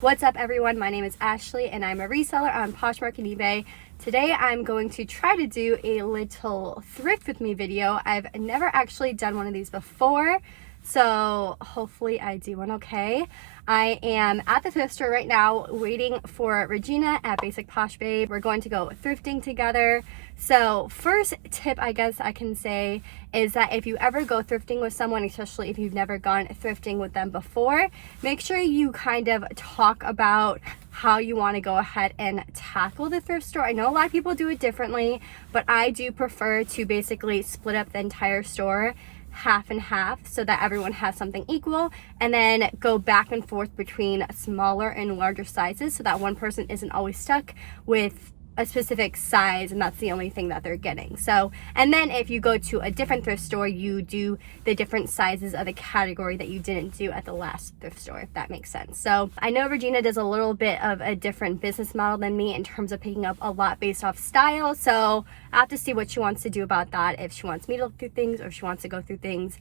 What's up everyone, my name is Ashley and I'm a reseller on Poshmark and eBay. Today I'm going to try to do a little thrift with me video. I've never actually done one of these before, so hopefully I do one okay. I am at the thrift store right now waiting for Regina at Basic Posh Babe. We're going to go thrifting together. So first tip I guess I can say is that if you ever go thrifting with someone, especially if you've never gone thrifting with them before, make sure you kind of talk about how you want to go ahead and tackle the thrift store. I know a lot of people do it differently, but I do prefer to basically split up the entire store half and half so that everyone has something equal, and then go back and forth between smaller and larger sizes so that one person isn't always stuck with a specific size and that's the only thing that they're getting. So, and then if you go to a different thrift store, you do the different sizes of the category that you didn't do at the last thrift store, if that makes sense. So I know Regina does a little bit of a different business model than me in terms of picking up a lot based off style, so I have to see what she wants to do about that, if she wants me to look through things or if she wants to go through things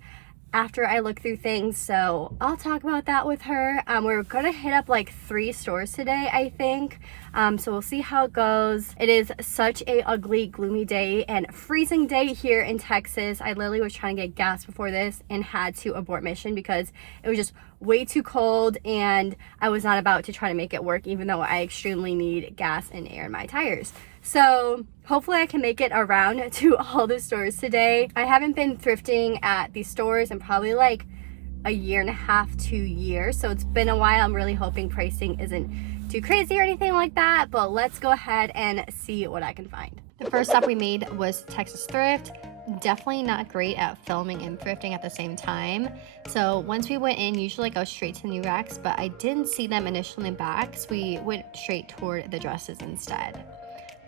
after I look through things. So I'll talk about that with her. We're gonna hit up like 3 stores today, I think. So we'll see how it goes. It is such a ugly, gloomy day and freezing day here in Texas. I literally was trying to get gas before this and had to abort mission because it was just way too cold and I was not about to try to make it work, even though I extremely need gas and air in my tires. So hopefully I can make it around to all the stores today. I haven't been thrifting at these stores in probably like a year and a half, 2 years. So it's been a while. I'm really hoping pricing isn't too crazy or anything like that, but let's go ahead and see what I can find. The first stop we made was Texas Thrift. Definitely not great at filming and thrifting at the same time. So once we went in, usually I go straight to new racks, but I didn't see them initially in the back, so we went straight toward the dresses instead.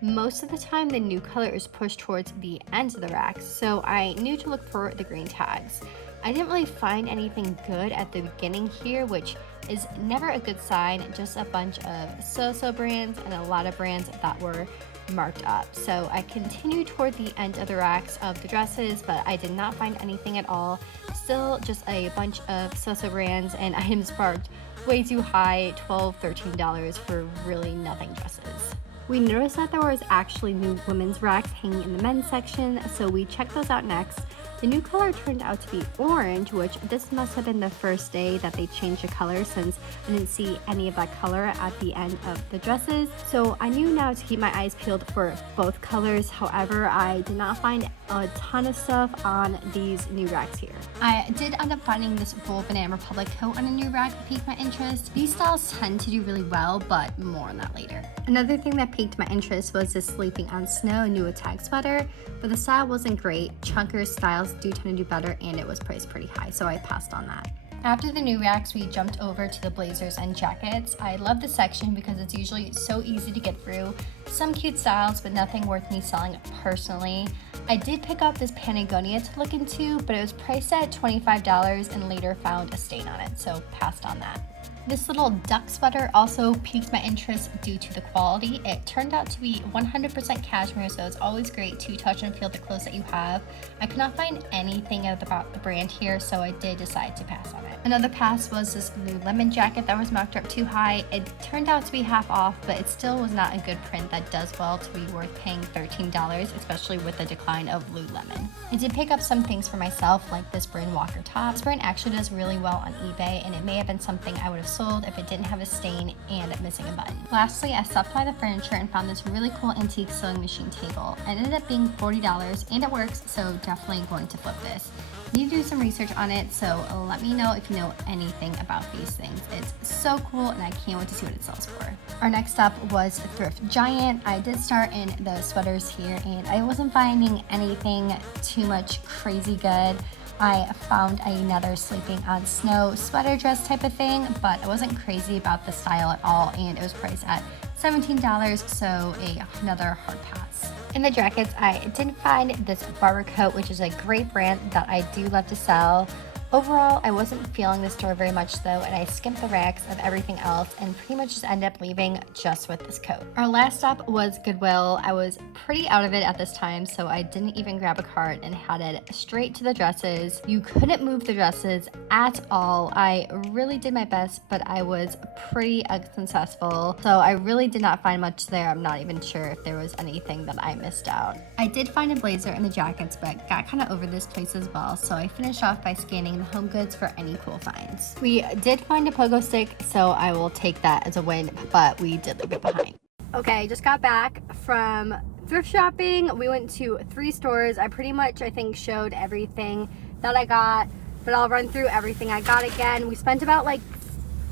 Most of the time the new color is pushed towards the ends of the racks, so I knew to look for the green tags. I didn't really find anything good at the beginning here, which is never a good sign, just a bunch of so-so brands and a lot of brands that were marked up. So I continued toward the end of the racks of the dresses, but I did not find anything at all. Still just a bunch of so-so brands and items marked way too high, $12, $13 for really nothing dresses. We noticed that there was actually new women's racks hanging in the men's section, so we checked those out next. The new color turned out to be orange, which this must have been the first day that they changed the color, since I didn't see any of that color at the end of the dresses. So I knew now to keep my eyes peeled for both colors. However, I did not find a ton of stuff on these new racks here. I did end up finding this full Banana Republic coat on a new rack that piqued my interest. These styles tend to do really well, but more on that later. Another thing that piqued my interest was this Sleeping on Snow new attack sweater, but the style wasn't great. Chunker styles do tend to do better and it was priced pretty high, so I passed on that. After the new racks, we jumped over to the blazers and jackets. I love this section because it's usually so easy to get through. Some cute styles, but nothing worth me selling personally. I did pick up this Patagonia to look into, but it was priced at $25 and later found a stain on it, so passed on that. This little duck sweater also piqued my interest due to the quality. It turned out to be 100% cashmere, so it's always great to touch and feel the clothes that you have. I could not find anything about the brand here, so I did decide to pass on it. Another pass was this Lululemon jacket that was marked up too high. It turned out to be half off, but it still was not a good print that does well to be worth paying $13, especially with the decline of Lululemon. I did pick up some things for myself, like this brand Walker top. This brand actually does really well on eBay, and it may have been something I would have sold if it didn't have a stain and missing a button. Lastly, I stopped by the furniture and found this really cool antique sewing machine table. It ended up being $40 and it works, so definitely going to flip this. Need to do some research on it, so let me know if you know anything about these things. It's so cool and I can't wait to see what it sells for. Our next stop was Thrift Giant. I did start in the sweaters here and I wasn't finding anything too much crazy good. I found another Sleeping on Snow sweater dress type of thing, but I wasn't crazy about the style at all, and it was priced at $17, so another hard pass. In the jackets, I did find this Barber coat, which is a great brand that I do love to sell. Overall, I wasn't feeling the store very much though, and I skimped the racks of everything else and pretty much just ended up leaving just with this coat. Our last stop was Goodwill. I was pretty out of it at this time, so I didn't even grab a cart and headed straight to the dresses. You couldn't move the dresses at all. I really did my best, but I was pretty unsuccessful, so I really did not find much there. I'm not even sure if there was anything that I missed out. I did find a blazer and the jackets, but got kind of over this place as well, so I finished off by scanning the home goods for any cool finds. We did find a pogo stick, so I will take that as a win, but we did leave it behind. Okay, just got back from thrift shopping. We went to 3 stores. I pretty much, I think, showed everything that I got, but I'll run through everything I got again. We spent about like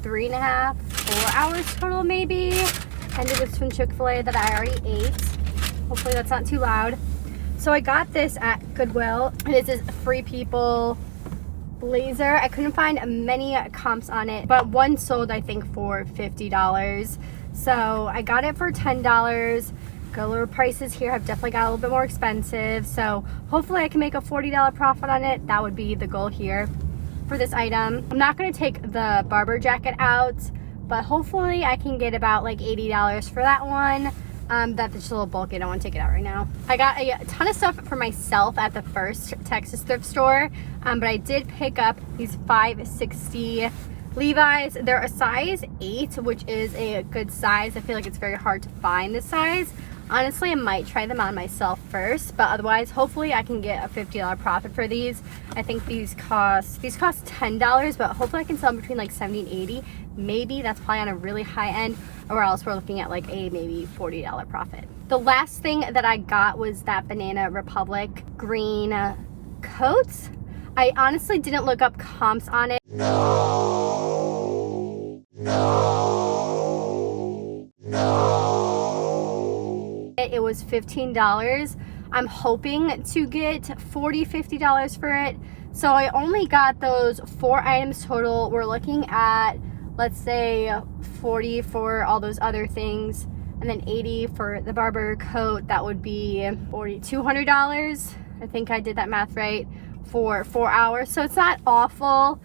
3.5, 4 hours total maybe. Ended with some Chick-fil-A that I already ate. Hopefully that's not too loud. So I got this at Goodwill. This is Free People blazer. I couldn't find many comps on it, but one sold I think for $50. So I got it for $10. Got lower prices here, have definitely got a little bit more expensive. So hopefully I can make a $40 profit on it. That would be the goal here for this item. I'm not going to take the Barber jacket out, but hopefully I can get about like $80 for that one. That's just a little bulky. I don't want to take it out right now. I got a ton of stuff for myself at the first Texas thrift store, but I did pick up these 560 Levi's. They're a size 8, which is a good size. I feel like it's very hard to find this size. Honestly, I might try them on myself first, but otherwise, hopefully I can get a $50 profit for these. I think these cost $10, but hopefully I can sell them between like $70 and $80. Maybe that's probably on a really high end, or else we're looking at like a maybe $40 profit. The last thing that I got was that Banana Republic green coat. I honestly didn't look up comps on it. It was $15. I'm hoping to get $40, $50 for it. So I only got those 4 items total. We're looking at, let's say, $40 for all those other things, and then $80 for the Barber coat. That would be $200. I think I did that math right, for 4 hours. So it's not awful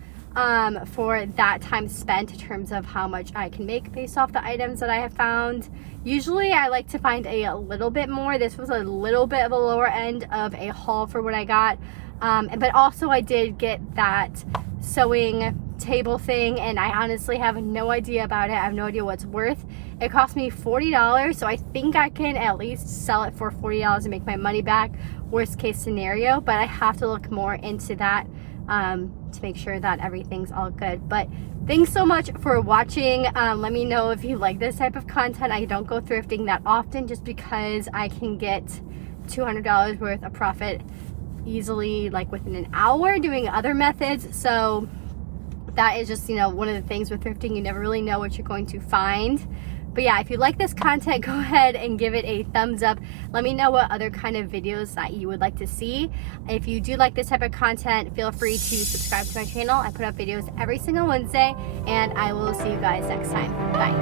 for that time spent in terms of how much I can make based off the items that I have found. Usually I like to find a little bit more. This was a little bit of a lower end of a haul for what I got. But also I did get that sewing table thing, and I honestly have no idea about it. I have no idea what it's worth. It cost me $40, so I think I can at least sell it for $40 and make my money back, worst case scenario, but I have to look more into that to make sure that everything's all good. But thanks so much for watching. Let me know if you like this type of content. I don't go thrifting that often just because I can get $200 worth of profit easily, like within an hour, doing other methods. So that is just, you know, one of the things with thrifting. You never really know what you're going to find. But yeah, if you like this content, go ahead and give it a thumbs up. Let me know what other kind of videos that you would like to see. If you do like this type of content, feel free to subscribe to my channel. I put up videos every single Wednesday, and I will see you guys next time. Bye.